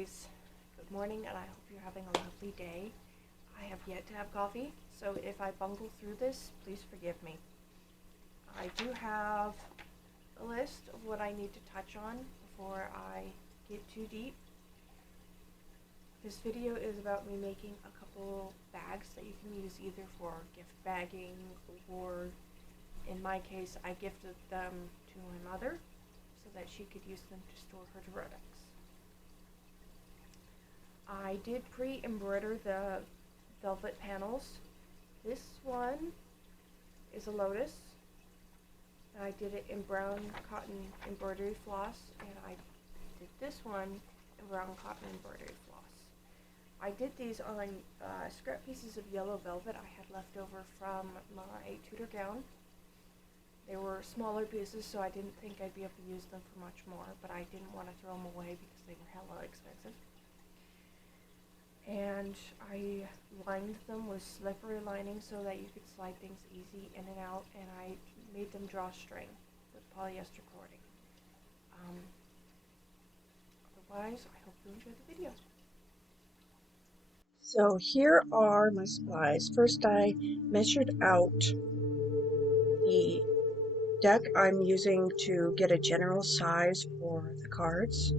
guys, good morning, and I hope you're having a lovely day. I have yet to have coffee, so if I bungle through this, please forgive me. I do have a list of what I need to touch on before I get too deep. This video is about me making a couple bags that you can use either for gift bagging or, in my case, I gifted them to my mother so that she could use them to store her products. I did pre-embroider the velvet panels. This one is a lotus. I did it in brown cotton embroidery floss, and I did this one in brown cotton embroidery floss. I did these on scrap pieces of yellow velvet I had left over from my tutor gown. They were smaller pieces, so I didn't think I'd be able to use them for much more, but I didn't want to throw them away because they were hella expensive. And I lined them with slippery lining so that you could slide things easy in and out, and I made them drawstring with polyester cording. Otherwise, I hope you enjoy the video. So here are my supplies. First, I measured out the deck I'm using to get a general size for the cards.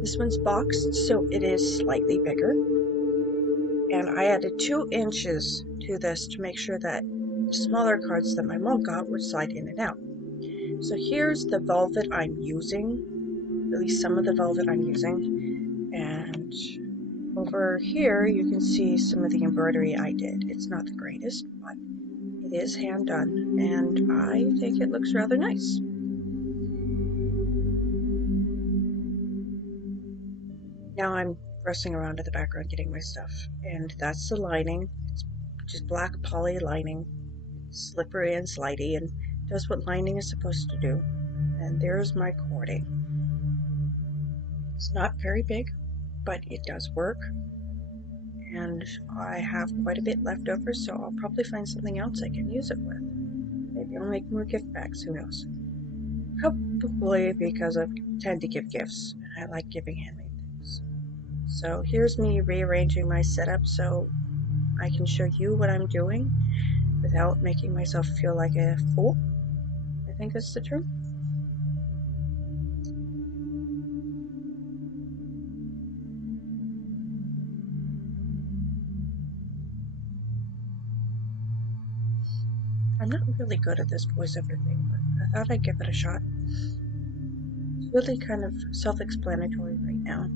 This one's boxed, so it is slightly bigger. And I added 2 inches to this to make sure that the smaller cards that my mom got would slide in and out. So here's the velvet I'm using, at least some of the velvet I'm using. And over here you can see some of the embroidery I did. It's not the greatest, but it is hand done, and I think it looks rather nice. Now I'm rushing around in the background getting my stuff, and that's the lining. It's just black poly lining. It's slippery and slidey and does what lining is supposed to do. And there's my cording. It's not very big, but it does work. And I have quite a bit left over, so I'll probably find something else I can use it with. Maybe I'll make more gift bags, who knows. Probably because I tend to give gifts, and I like giving handmade things. So here's me rearranging my setup so I can show you what I'm doing without making myself feel like a fool. I think that's the term. I'm not really good at this voiceover thing, but I thought I'd give it a shot. It's really kind of self-explanatory right now.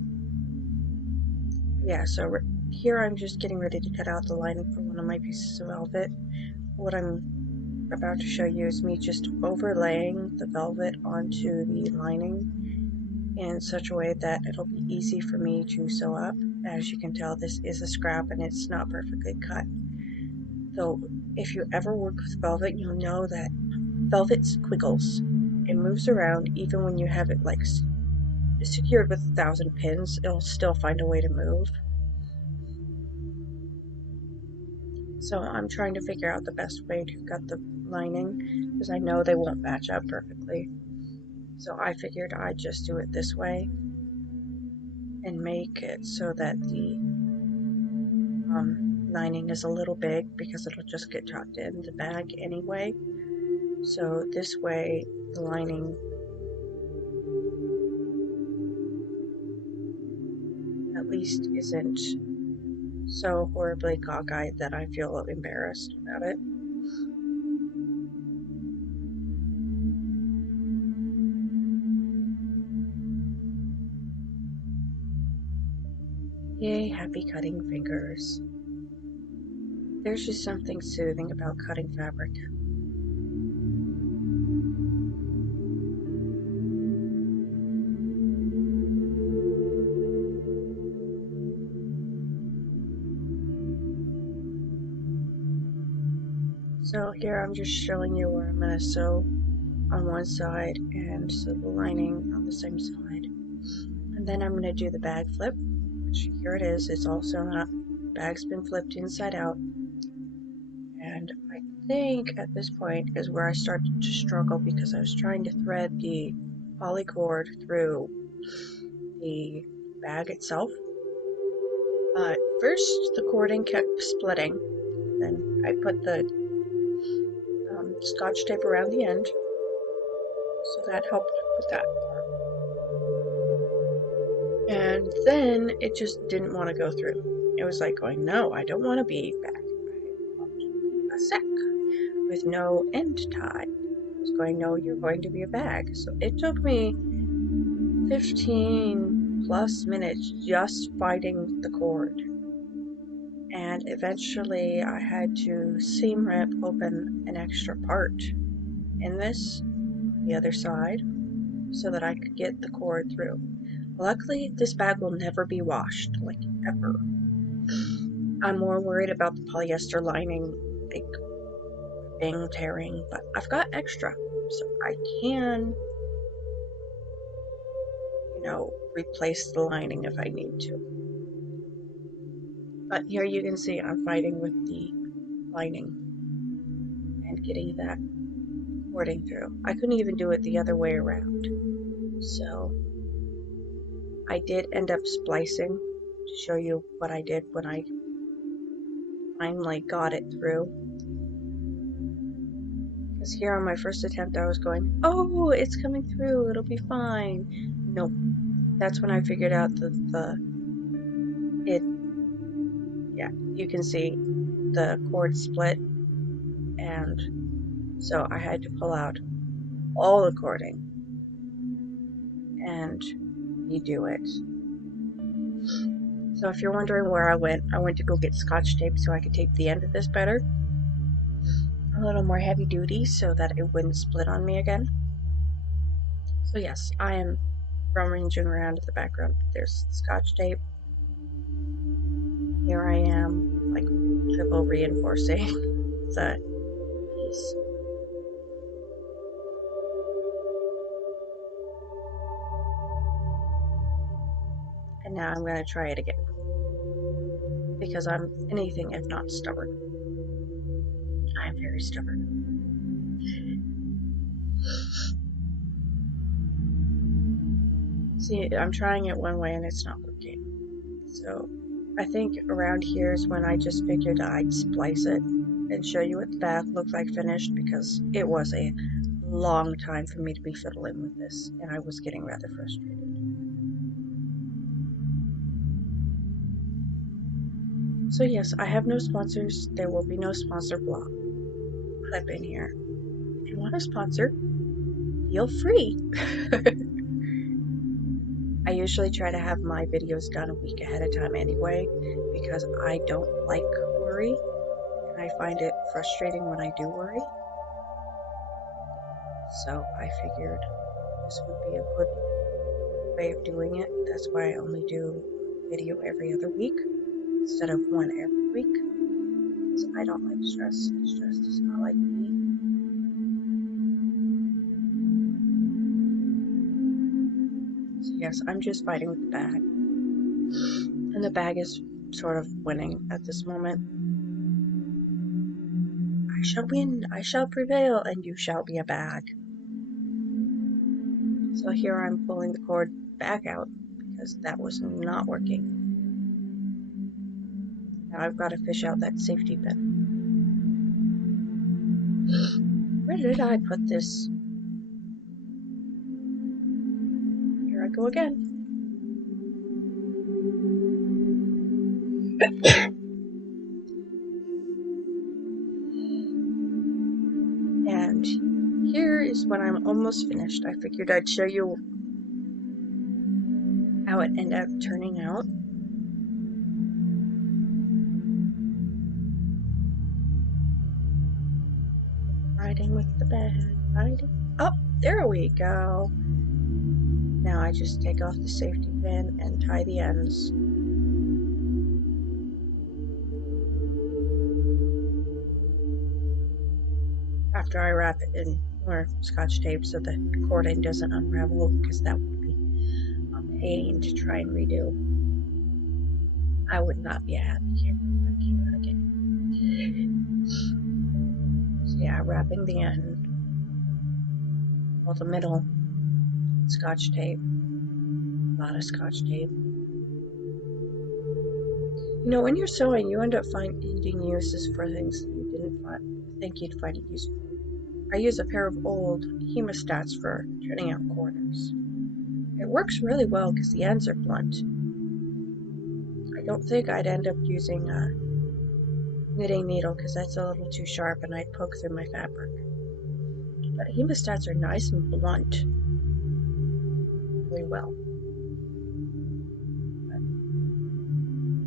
Yeah, so here I'm just getting ready to cut out the lining for one of my pieces of velvet. What I'm about to show you is me just overlaying the velvet onto the lining in such a way that it'll be easy for me to sew up. As you can tell, this is a scrap and it's not perfectly cut. Though, if you ever work with velvet, you'll know that velvet squiggles. It moves around even when you have it like secured with 1,000 pins. It'll still find a way to move. So I'm trying to figure out the best way to cut the lining because I know they won't match up perfectly. So I figured I'd just do it this way and make it so that the lining is a little big because it'll just get tucked in the bag anyway. So this way the lining at least isn't so horribly cockeyed that I feel embarrassed about it. Yay, happy cutting fingers. There's just something soothing about cutting fabric. So here I'm just showing you where I'm going to sew on one side and sew the lining on the same side. And then I'm going to do the bag flip, which here it is. It's all sewn up. Bag's been flipped inside out. And I think at this point is where I started to struggle because I was trying to thread the poly cord through the bag itself. First, the cording kept splitting. Then I put the scotch tape around the end, so that helped with that part. And then it just didn't want to go through. It was like going, no, I don't want to be back. I want to be a sack with no end tie. I was going, no, you're going to be a bag. So it took me 15 plus minutes just fighting the cord. And eventually I had to seam rip open an extra part in this, the other side, so that I could get the cord through. Luckily, this bag will never be washed, like ever. I'm more worried about the polyester lining, like ripping, tearing, but I've got extra, so I can, replace the lining if I need to. But here you can see I'm fighting with the lining and getting that cording through. I couldn't even do it the other way around. So I did end up splicing to show you what I did when I finally got it through. Because here on my first attempt I was going, oh, it's coming through, it'll be fine. Nope. That's when I figured out that you can see the cord split, and so I had to pull out all the cording and redo it. So if you're wondering where I went to go get scotch tape so I could tape the end of this better. A little more heavy duty so that it wouldn't split on me again. So yes, I am rummaging around in the background. There's scotch tape. Here I am, like triple reinforcing the piece. And now I'm going to try it again. Because I'm anything if not stubborn. I am very stubborn. See, I'm trying it one way and it's not working. So I think around here is when I just figured I'd splice it and show you what the back looked like finished, because it was a long time for me to be fiddling with this and I was getting rather frustrated. So yes, I have no sponsors. There will be no sponsor block clip in here. If you want a sponsor, feel free. I usually try to have my videos done a week ahead of time anyway, because I don't like worry, and I find it frustrating when I do worry. So I figured this would be a good way of doing it. That's why I only do a video every other week instead of one every week, because I don't like stress, and stress does not like me. So yes, I'm just fighting with the bag, and the bag is sort of winning at this moment. I shall win, I shall prevail, and you shall be a bag. So here I'm pulling the cord back out because that was not working. Now I've got to fish out that safety pin. Where did I put this? Here I go again. And here is when I'm almost finished. I figured I'd show you how it ended up turning out. Riding with the bag, riding. Oh, there we go. Now I just take off the safety pin and tie the ends. After I wrap it in more scotch tape so the cording doesn't unravel, because that would be a pain to try and redo. I would not be a happy camper if that came out again. So yeah, wrapping the end, well, the middle, scotch tape, a lot of scotch tape. You know, when you're sewing, you end up finding uses for things that you didn't think you'd find it useful. I use a pair of old hemostats for turning out corners. It works really well because the ends are blunt. I don't think I'd end up using a knitting needle because that's a little too sharp and I'd poke through my fabric. But hemostats are nice and blunt really well.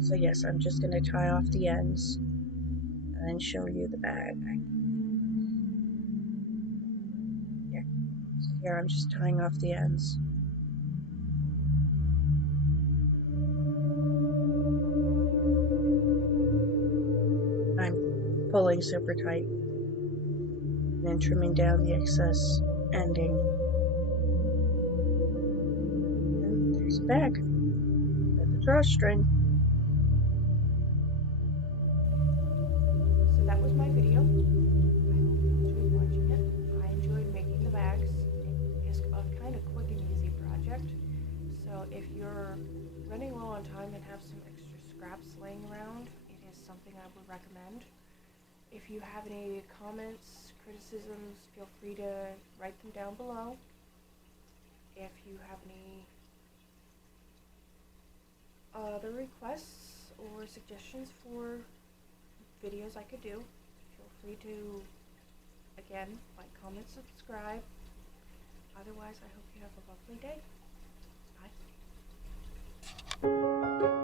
So yes, I'm just going to tie off the ends and then show you the bag. So here I'm just tying off the ends. I'm pulling super tight and then trimming down the excess ending. And there's a bag with a drawstring. So that was my video. I hope you enjoyed watching it. I enjoyed making the bags. It is a kind of quick and easy project. So if you're running low on time and have some extra scraps laying around, it is something I would recommend. If you have any comments, criticisms, feel free to write them down below. If you have any other requests or suggestions for videos I could do, feel free to, again, like, comment, subscribe. Otherwise, I hope you have a lovely day. Bye.